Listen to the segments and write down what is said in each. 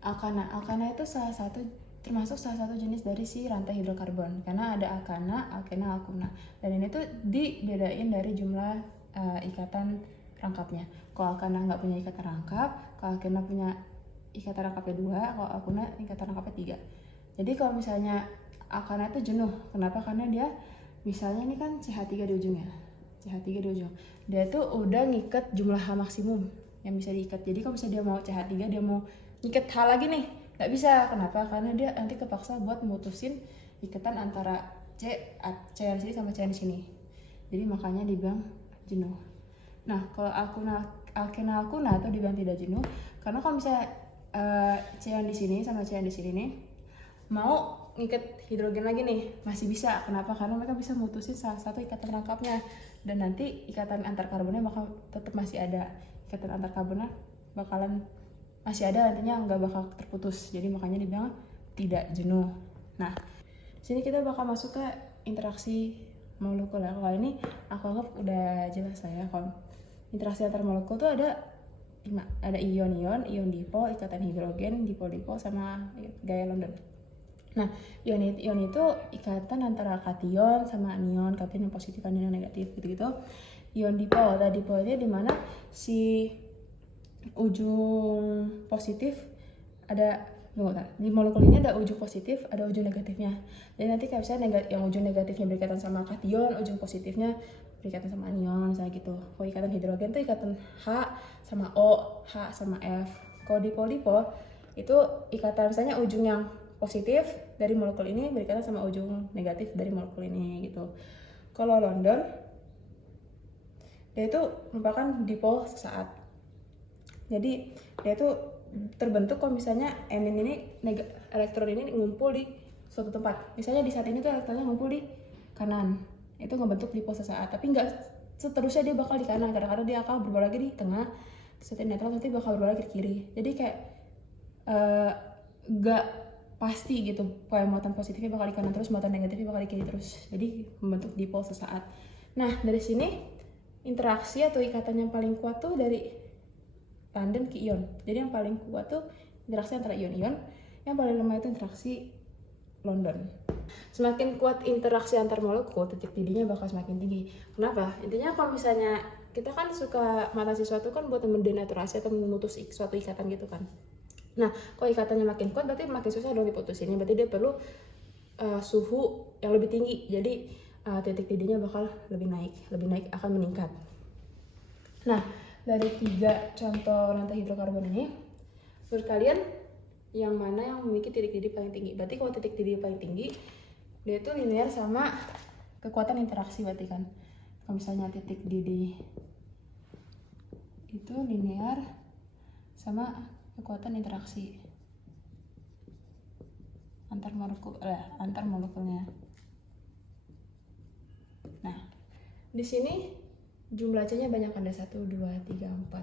Alkana itu termasuk salah satu jenis dari si rantai hidrokarbon, karena ada alkana, alkena, alkuna. Dan ini tuh dibedain dari jumlah ikatan rangkapnya. Kalau alkana nggak punya ikatan rangkap, kalau alkena punya ikatan rangkapnya 2, kalau alkuna ikatan rangkapnya 3. Jadi kalau misalnya alkana itu jenuh, kenapa? Karena dia misalnya ini kan CH3 di ujungnya, CH3 di ujung, dia tuh udah ngikat jumlah H maksimum yang bisa diikat. Jadi kalau misalnya dia mau CH3, dia mau ngikat H lagi nih, nggak bisa. Kenapa? Karena dia nanti kepaksa buat mutusin ikatan antara C yang di sini sama C yang di sini. Jadi makanya dibilang jenuh. Nah, kalau alkena alkuna atau dibilang tidak jenuh, karena kalau misalnya C yang di sini sama C yang di sini nih mau ngikat hidrogen lagi nih, masih bisa. Kenapa? Karena mereka bisa mutusin salah satu ikatan rangkapnya, dan nanti ikatan antar karbonnya bakal tetap masih ada. Ikatan antar karbonnya bakalan masih ada, nantinya nggak bakal terputus. Jadi makanya dibilang tidak jenuh. Nah, sini kita bakal masuk ke interaksi molekul ya. Kalau ini aku anggap udah jelas lah ya. Kalau interaksi antar molekul tuh ada ion-ion, ion dipol, ikatan hidrogen, dipol-dipol, sama gaya London. Nah, ion itu ikatan antara kation sama anion, kation yang positif, anion yang negatif gitu-gitu. Ion dipol, dipolnya di mana si ujung positif ada di molekul ini ada ujung positif, ada ujung negatifnya. Jadi nanti kayak misalnya yang ujung negatifnya berikatan sama kation, ujung positifnya berikatan sama anion, misalnya gitu. Kalau ikatan hidrogen tuh ikatan H sama O, H sama F. Kalau dipol itu ikatan misalnya ujung yang positif dari molekul ini berikatan sama ujung negatif dari molekul ini gitu. Kalau London, dia itu merupakan dipol sesaat. Jadi dia itu terbentuk kalau misalnya emin ini elektron ini ngumpul di suatu tempat. Misalnya di saat ini tuh elektronnya ngumpul di kanan, itu ngebentuk dipol sesaat. Tapi nggak seterusnya dia bakal di kanan, kadang-kadang dia akan berbalik lagi di tengah, setelah netral nanti bakal berbalik ke kiri. Jadi kayak nggak pasti gitu, kayak muatan positifnya bakal di kanan terus, muatan negatifnya bakal di kiri terus. Jadi membentuk dipol sesaat. Nah, dari sini interaksi atau ikatan yang paling kuat tuh dari tandem ke ion. Jadi yang paling kuat tuh interaksi antara ion-ion, yang paling lemah itu interaksi London. Semakin kuat interaksi antar molekul, titik didihnya bakal semakin tinggi. Kenapa? Intinya kalau misalnya kita kan suka mata sesuatu kan buat mendenaturasi atau memutus suatu ikatan gitu kan. Nah, kalau ikatannya makin kuat berarti makin susah dong diputusinnya. Berarti dia perlu suhu yang lebih tinggi. Jadi titik didihnya bakal lebih naik akan meningkat. Nah, dari 3 contoh rantai hidrokarbon ini, menurut kalian yang mana yang memiliki titik didih paling tinggi? Berarti kalau titik didih paling tinggi, dia itu linear sama kekuatan interaksi berarti kan. Kalau misalnya titik didih itu linear sama kekuatan interaksi antar molekulnya. Nah, di sini jumlah C-nya banyak, ada 1, 2, 3, 4.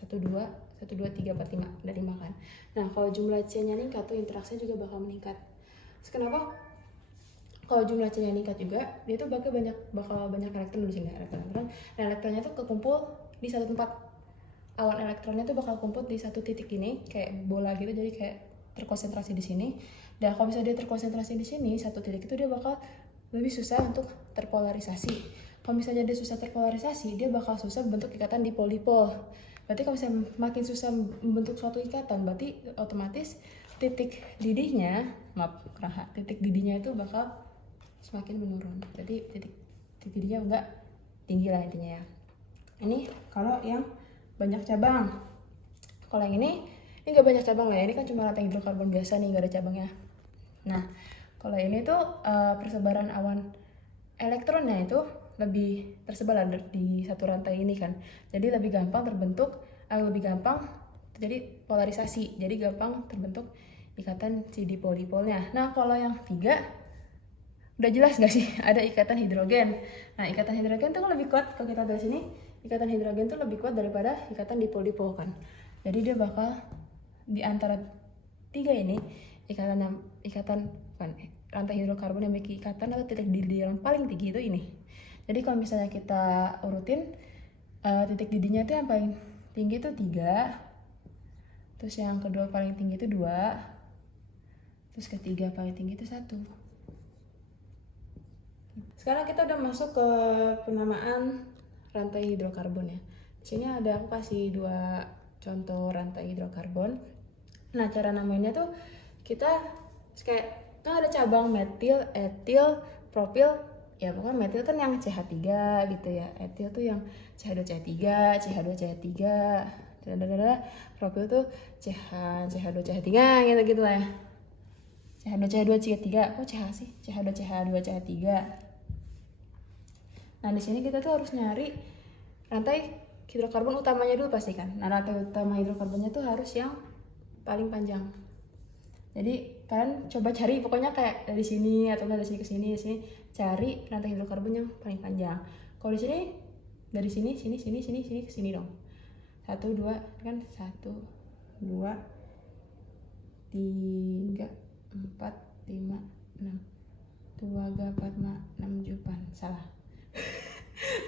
1, 2, 3, 4, 5. Ada 5 kan. Nah, kalau jumlah C-nya meningkat tuh interaksinya juga bakal meningkat. Terus kenapa? Kalau jumlah C-nya meningkat juga, dia tuh bakal banyak elektron di sini, elektron. Nah, elektronnya tuh kekumpul di satu tempat. Awan elektronnya tuh bakal kumpul di satu titik ini, kayak bola gitu, jadi kayak terkonsentrasi di sini. Dan kalau misalnya dia terkonsentrasi di sini, satu titik itu dia bakal lebih susah untuk terpolarisasi. Kalau misalnya dia susah terpolarisasi, dia bakal susah membentuk ikatan dipol-dipol. Berarti kalau misalnya makin susah membentuk suatu ikatan, berarti otomatis titik didihnya itu bakal semakin menurun. Jadi titik didihnya enggak tinggi lah intinya ya. Ini kalau yang banyak cabang. Kalau yang ini nggak banyak cabang lah ya. Ini kan cuma rantai hidrokarbon biasa nih, nggak ada cabangnya. Nah, kalau ini tuh persebaran awan elektronnya itu lebih tersebar di satu rantai ini kan. Jadi lebih gampang lebih gampang terjadi polarisasi. Jadi gampang terbentuk ikatan si dipol-dipolnya. Nah, kalau yang 3 udah jelas gak sih? Ada ikatan hidrogen. Nah, ikatan hidrogen tuh lebih kuat. Kalau kita dari sini, ikatan hidrogen tuh lebih kuat daripada ikatan dipol-dipol kan. Jadi dia bakal di antara 3 ini, rantai hidrokarbon yang memiliki ikatan atau titik didih yang paling tinggi itu ini. Jadi kalau misalnya kita urutin titik didihnya itu yang paling tinggi itu 3, terus yang kedua paling tinggi itu 2, terus ketiga paling tinggi itu 1. Sekarang kita udah masuk ke penamaan rantai hidrokarbon ya. Di sini ada aku kasih 2 contoh rantai hidrokarbon. Nah, cara namanya tuh kita kayak kan ada cabang metil, etil, propil. Ya pokoknya metil kan yang CH3 gitu ya. Etil tuh yang CH2CH3, CH2CH3. Propil tuh CH2CH3 gitu lah ya. CH2CH2CH3. Kok CH sih? CH2CH2CH3. Nah, di sini kita tuh harus nyari rantai hidrokarbon utamanya dulu pasti kan. Nah, rantai utama hidrokarbonnya tuh harus yang paling panjang. Jadi kalian coba cari pokoknya kayak dari sini atau dari sini ke sini, cari rantai hidrokarbon yang paling panjang. Kalau di sini dari sini ke sini dong. 1 2 kan 1 2 3 4 5 6 2 3 4 5 6 jupan. Salah.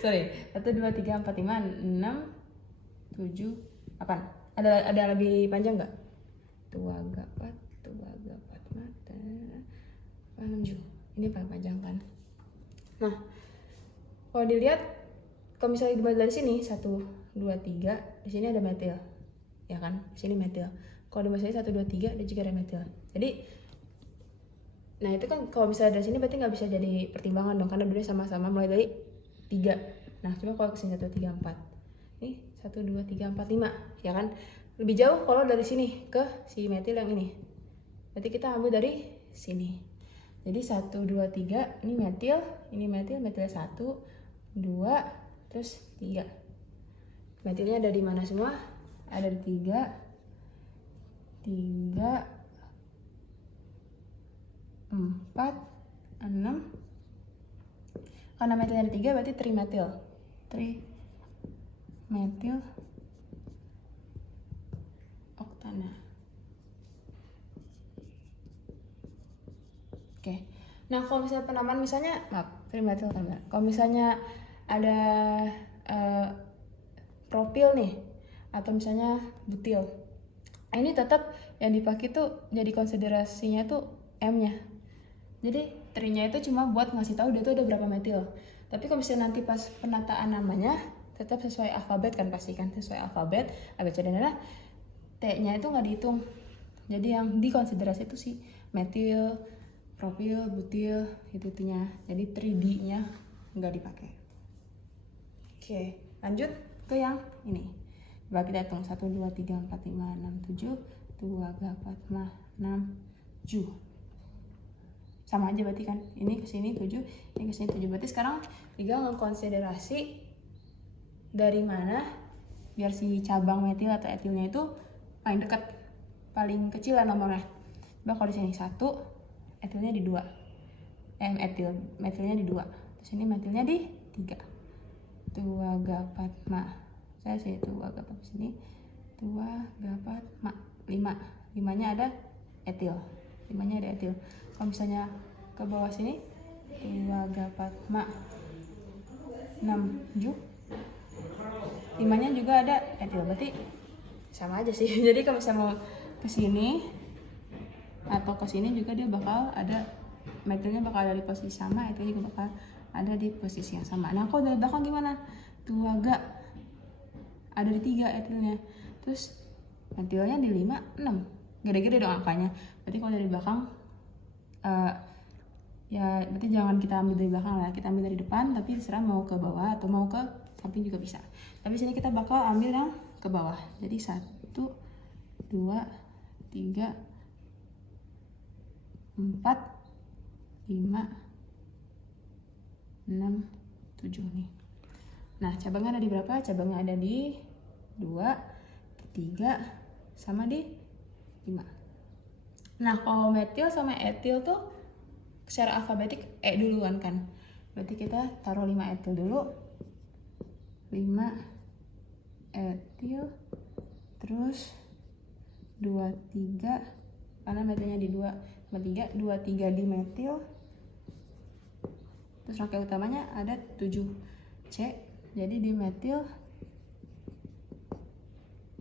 Sorry. 1 2 3 4 5 6 7 8. Ada lebih panjang enggak? 2 4 2 4 mata 6 ini paling panjang kan. Nah, kalau dilihat kalau misalnya dimulai dari sini 1 2 3 di sini ada metil ya kan, di sini metil. Kalau dimulai 1 2 3 dia juga ada metil. Jadi nah itu kan kalau misalnya dari sini berarti nggak bisa jadi pertimbangan dong karena dulu sama-sama mulai dari 3. Nah coba kalau kesini 1 3 4 nih 1 2 3 4 5 ya kan, lebih jauh kalau dari sini ke si metil yang ini. Berarti kita ambil dari sini. Jadi 1 2 3 ini metil 1 2 terus 3. Metilnya ada di mana semua? Ada di 3 4 6. Karena metilnya ada 3 berarti trimetil oktana. Oke. Nah, kalau misalnya penamaan misalnya trimetil kan. Kalau misalnya ada propil nih atau misalnya butil. Ini tetap yang dipakai tuh jadi konsiderasinya tuh M-nya. Jadi trinya itu cuma buat ngasih tahu dia tuh ada berapa metil. Tapi kalau misalnya nanti pas penataan namanya tetap sesuai alfabet kan pasti kan, sesuai alfabet ABCD. T-nya itu nggak dihitung. Jadi yang dikonsiderasi itu si metil, propil, butil, itunya. Jadi 3D-nya nggak dipakai. Oke, lanjut ke yang ini. Coba kita hitung 1 2 3 4 5 6 7 2 3 4 5 6 7. Sama aja berarti kan. Ini ke sini 7, ini ke sini 7. Berarti sekarang tinggal ngekonsiderasi dari mana biar si cabang metil atau etilnya itu paling dekat, paling kecil lah nomornya. Coba kalau di sini 1, etilnya di 2. Metilnya di 2. Terus ini metilnya di 3. 2 gapat ma. Saya sih 2 gapat sini. 2 gapat ma. 5. 5-nya ada etil. 5-nya ada etil. Kalau misalnya ke bawah sini 2 gapat ma 6 7. 5-nya juga ada etil. Berarti sama aja sih. Jadi kalau misalnya mau ke sini atau ke sini juga dia bakal ada metilnya, bakal ada di posisi sama, etilnya juga bakal ada di posisi yang sama. Nah, kalau dari belakang gimana? 2 ga ada di 3 etilnya. Terus metilnya di 5 6. Gede-gede dong angkanya. Berarti kalau dari belakang ya berarti jangan kita ambil dari belakang lah, kita ambil dari depan, tapi terserah mau ke bawah atau mau ke samping juga bisa. Tapi sini kita bakal ambil yang ke bawah. Jadi 1 2 3 4 5 6 7 nih. Nah, cabangnya ada di berapa? Cabangnya ada di 2, 3 sama di 5. Nah, kalau metil sama etil tuh secara alfabetik duluan kan. Berarti kita taruh 5 etil dulu. 5 etil terus 2 3 karena metilnya di 2 sama 3, 2 3 di metil. Terus rangkai utamanya ada 7C. Jadi di metil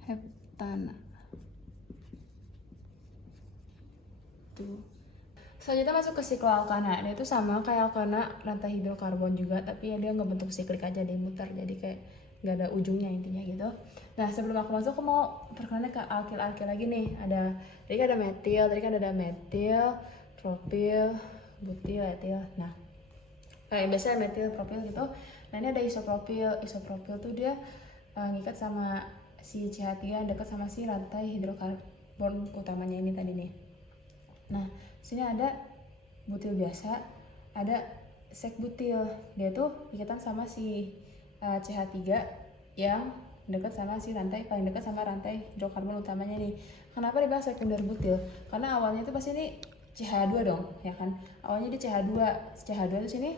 heptana. gitu. Selanjutnya masuk ke sikloalkana. Dia itu sama kayak alkana rantai hidrokarbon juga, tapi ya dia nggak bentuk siklik aja, dia muter, jadi kayak nggak ada ujungnya intinya gitu. Nah sebelum aku masuk, aku mau perkenalan ke alkil-alkil lagi nih. Tadi kan ada metil, propil, butil, etil. Nah kayak biasanya metil, propil gitu. Nah ini ada isopropil. Isopropil tuh dia ngikat sama si CH3 dekat sama si rantai hidrokarbon utamanya ini tadi nih. Nah, sini ada butil biasa, ada sek-butil. Dia tuh ikatan sama si CH3 yang dekat sama si paling dekat sama rantai hidrokarbon utamanya nih. Kenapa dibilang sekunder butil? Karena awalnya itu pasti ini CH2 dong, ya kan? Awalnya di CH2. CH2 itu sini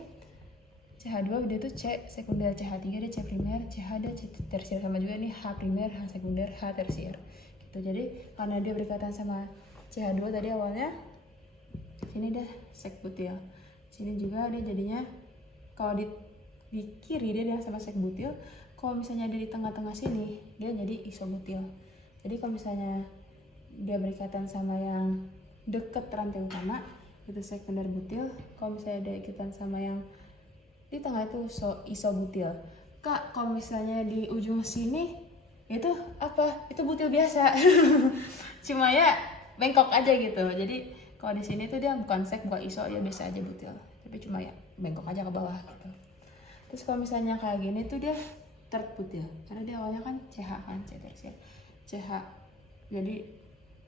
CH2 dia tuh C sekunder, CH3 dia C primer, CH dia C tersier, sama juga nih H primer, H sekunder, H tersier. Gitu. Jadi karena dia berikatan sama CH2 tadi awalnya, sini dia sek butil. Sini juga dia jadinya kalau di kiri dia sama sek butil, kalau misalnya dia di tengah-tengah sini dia jadi isobutil. Jadi kalau misalnya dia berikatan sama yang deket rantai utama itu sekunder butil, kalau misalnya dia ikatan sama yang di tengah itu isobutil. Kak, kalau misalnya di ujung sini itu apa? Itu butil biasa. Cuma ya bengkok aja gitu. Jadi kalau di sini tuh dia bukan sek, bukan iso, ya biasa aja butil. Tapi cuma ya bengkok aja ke bawah gitu. Terus kalau misalnya kayak gini tuh dia third butil. Karena dia awalnya kan CH kan, C tersier. CH. Jadi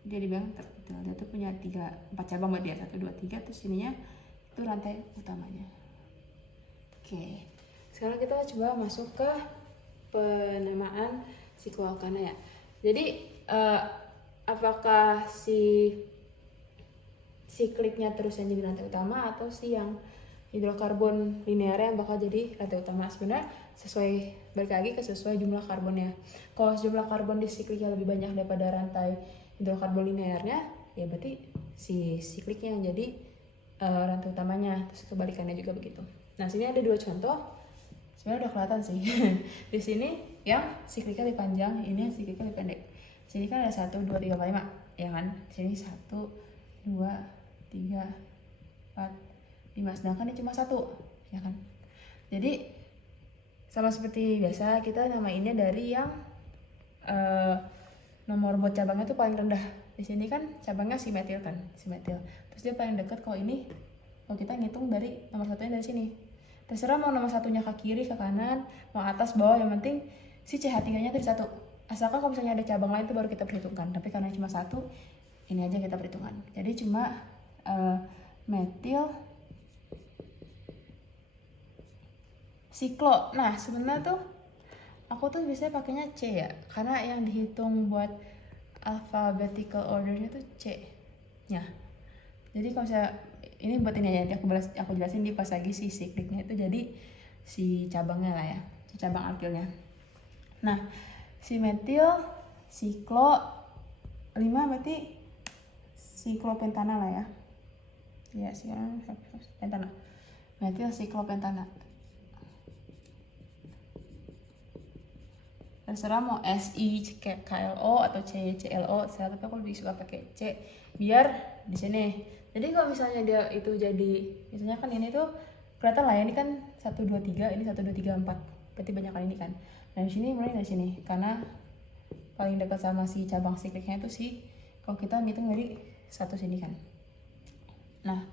dia dibilang third butil. Dia tuh punya 4 cabang buat dia. 1, 2, 3. Terus ininya itu rantai utamanya. Oke. Sekarang kita coba masuk ke penamaan sikloalkana ya. Jadi apakah si sikliknya terus yang jadi rantai utama atau si yang hidrokarbon linear yang bakal jadi rantai utama? Sebenarnya sesuai, balik lagi ke sesuai jumlah karbonnya. Kalau jumlah karbon di sikliknya lebih banyak daripada rantai hidrokarbon linearnya, ya berarti si sikliknya yang jadi rantai utamanya. Terus kebalikannya juga begitu. Nah sini ada 2 contoh, sebenarnya udah kelihatan sih. Di sini yang sikliknya lebih panjang, ini yang sikliknya lebih pendek. Sini kan ada 1, 2, 3, 4, 5, ya kan? Sini 1, 2, 3, 4, 5, sedangkan ini cuma 1, ya kan? Jadi sama seperti biasa, kita namainnya dari yang nomor buat cabangnya tuh paling rendah. Di sini kan cabangnya si metil kan, si metil. Terus dia paling dekat kalau ini, kalau kita ngitung dari nomor satunya dari sini. Terserah mau nomor satunya ke kiri, ke kanan, mau atas, bawah, yang penting si CH3-nya dari 1. Asalkan kalau misalnya ada cabang lain itu baru kita perhitungkan. Tapi karena cuma 1, ini aja kita perhitungkan. Jadi cuma metil siklo. Nah sebenarnya tuh aku tuh biasanya pakainya C ya, karena yang dihitung buat alphabetical ordernya tuh C nya. Jadi kalau misalnya ini buat ini aja, aku jelasin di pas lagi si sikliknya itu jadi si cabangnya lah ya, si cabang alkilnya. Nah si metil siklo 5 berarti siklopentana lah ya. Ya, siklopentana. Metil siklopentana. Terserah mau SiKLO atau CCLO, tapi aku lebih suka pakai C biar di sini. Jadi kalau misalnya dia itu jadi, misalnya kan ini tuh kelihatan lah ya, ini kan 1, 2, 3, ini 1, 2, 3, 4. Berarti banyak kali ini kan. Dan di sini mulai dari sini, karena paling dekat sama si cabang sikliknya itu kalau kita ngitung dari 1 sini kan. Nah,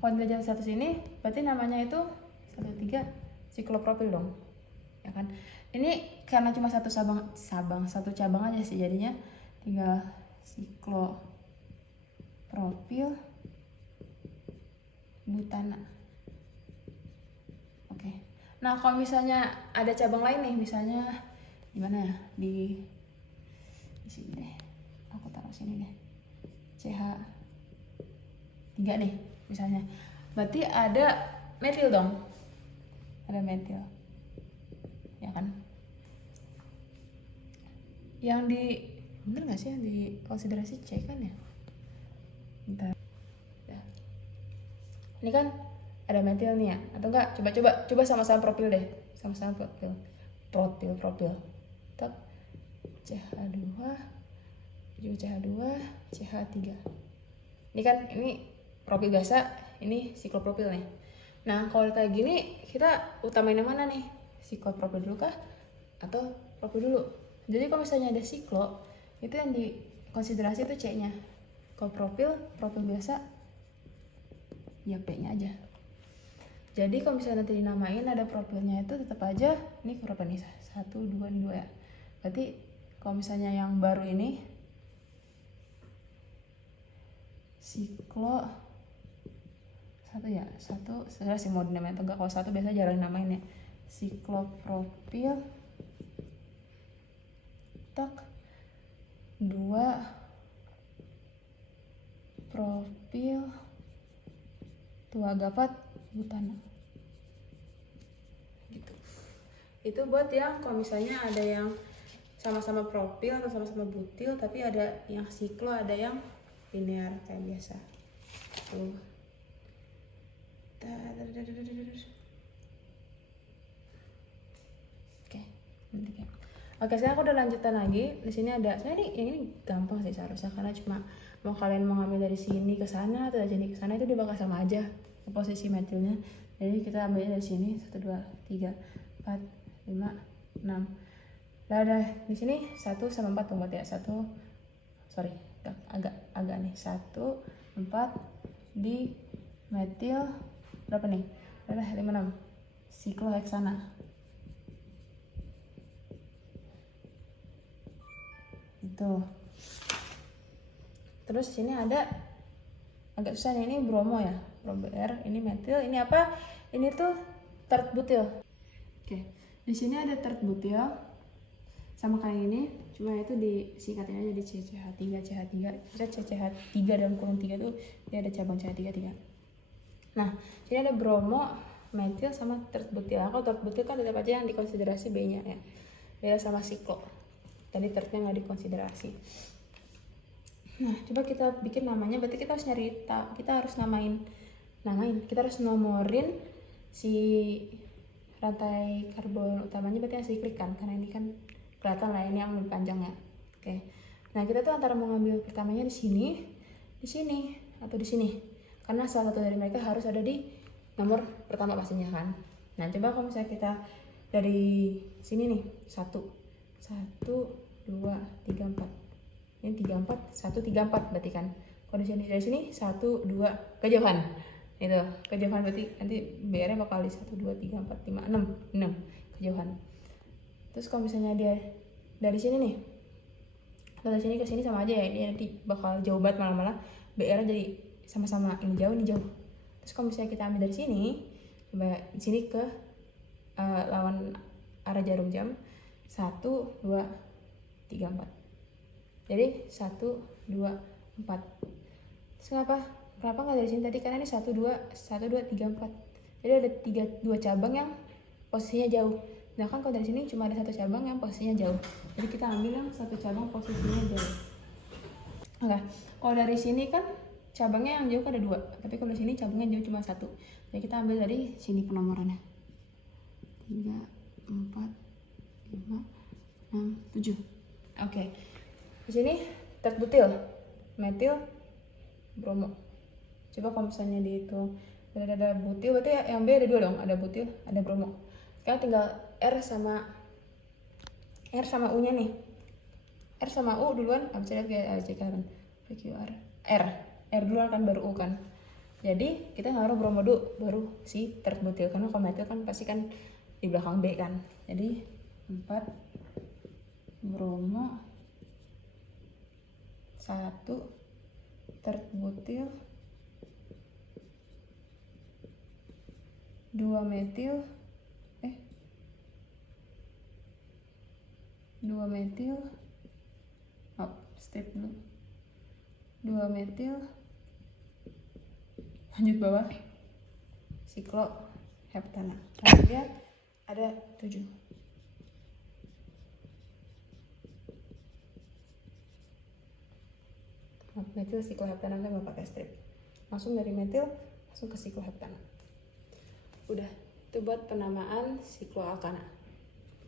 kalau derajat 1 sini, berarti namanya itu 1, 3 siklopropil dong, ya kan? Ini karena cuma satu cabang aja sih, jadinya tinggal siklopropil butana. Oke. Nah, kalau misalnya ada cabang lain nih, misalnya gimana ya? Di sini deh. Aku taruh sini deh. CH3 nih misalnya. Berarti ada metil dong. Ada metil. Ya kan? Yang bener nggak sih yang di konsiderasi C kan ya? Bentar. Ya. Ini kan ada metil nih ya, atau enggak? Coba sama-sama propil deh, sama-sama propil. Tak CH2, juga CH2, CH3. Ini kan ini propil biasa, ini siklopropil nih. Nah kalau kayak gini kita utamain yang mana nih? Siklopropil dulu kah atau propil dulu? Jadi kalau misalnya ada siklo, itu yang dikonsiderasi itu C-nya. Kalau propil biasa, ya P-nya aja. Jadi kalau misalnya nanti dinamain ada propilnya itu tetap aja, ini berapa nih? 1, 2, ini 2 ya. Berarti kalau misalnya yang baru ini, siklo 1 ya, 1, sebenarnya sih mau dinamain atau enggak. Kalau 1 biasa jarang namain ya. Siklopropil, tak 2 propil 2-agapat butana gitu. Itu buat yang kalau misalnya ada yang sama-sama propil atau sama-sama butil tapi ada yang siklo, ada yang linear kayak biasa tuh. Oke, sekarang aku udah lanjutan lagi. Di sini ada, sebenarnya ini gampang sih seharusnya karena cuma mau kalian mau ngambil dari sini ke sana atau dari sini ke sana itu dia bakal sama aja posisi metilnya. Jadi kita ambilnya dari sini 1, 2, 3, 4, 5, 6. Nah, di sini 1 sama 4 dong ya. 1, sorry, agak nih 1, 4 di metil berapa nih? Udah 5, 6. Sikloheksana. Itu. Terus sini ada agak susah nih, ini bromo ya, bromo R, ini metil, ini apa? Ini tuh tert butil. Oke, di sini ada tert butil sama kayak ini, cuma itu disingkatin aja di CCH3, CH3. Kita CCH3 dalam kurung 3 tuh dia ada cabang CH3. Nah, sini ada bromo, metil sama tert butil. Kalau tert butil kan tetap aja yang dikonsiderasi B-nya ya. Beda sama siklo. Tadi tertnya nggak dikonsiderasi. Nah, coba kita bikin namanya. Berarti kita harus kita harus namain. Kita harus nomorin si rantai karbon utamanya, berarti yang siklik kan, karena ini kan kelihatan lah ini yang lebih panjang ya. Oke. Nah, kita tuh antara mau ngambil pertamanya di sini, atau di sini. Karena salah satu dari mereka harus ada di nomor pertama pastinya kan. Nah, coba kalau misalnya kita dari sini nih, 1, 2, 3, 4. Ini 3, 4, 1, 3, 4 berarti kan. Kalau dari sini 1, 2 kejauhan. Itu, kejauhan berarti nanti BR-nya bakal di 1, 2, 3, 4, 5, 6 kejauhan. Terus kalau misalnya dia dari sini nih, dari sini ke sini sama aja ya, dia nanti bakal jauh banget, malah BR jadi sama-sama ini jauh. Terus kalau misalnya kita ambil dari sini, coba di sini ke lawan arah jarum jam 1, 2, 3, 4. Jadi 1, 2, 4. Terus kenapa nggak dari sini tadi? Karena ini 1, 2, 3, 4. Jadi ada 2 cabang yang posisinya jauh. Nah kan kalau dari sini cuma ada 1 cabang yang posisinya jauh. Jadi kita ambil yang 1 cabang posisinya jauh. Oke, kalau dari sini kan cabangnya yang jauh kan ada 2. Tapi kalau di sini cabangnya jauh cuma 1. Jadi kita ambil dari sini penomorannya. 3, 4, 5, 6, 7. Oke. Di sini tert butil, metil, bromo. Coba kalau misalnya dihitung ada butil, berarti yang B ada 2 dong, ada butil, ada bromo. Sekarang tinggal R sama U-nya nih. R sama U duluan, bisa lihat kayak AJK kan. PQR. R duluan kan baru U kan. Jadi kita ngaruh bromo dulu baru si tert butil, karena kalau metil kan pasti kan di belakang B kan. Jadi 4 bromo 1 tert butil 2 metil 2 metil step dulu 2 metil lanjut bawah sikloheptana. Kemudian ada 7. Metil sikloheptana nggak pakai strip, langsung dari metil langsung ke sikloheptana. Udah, itu buat penamaan sikloalkana.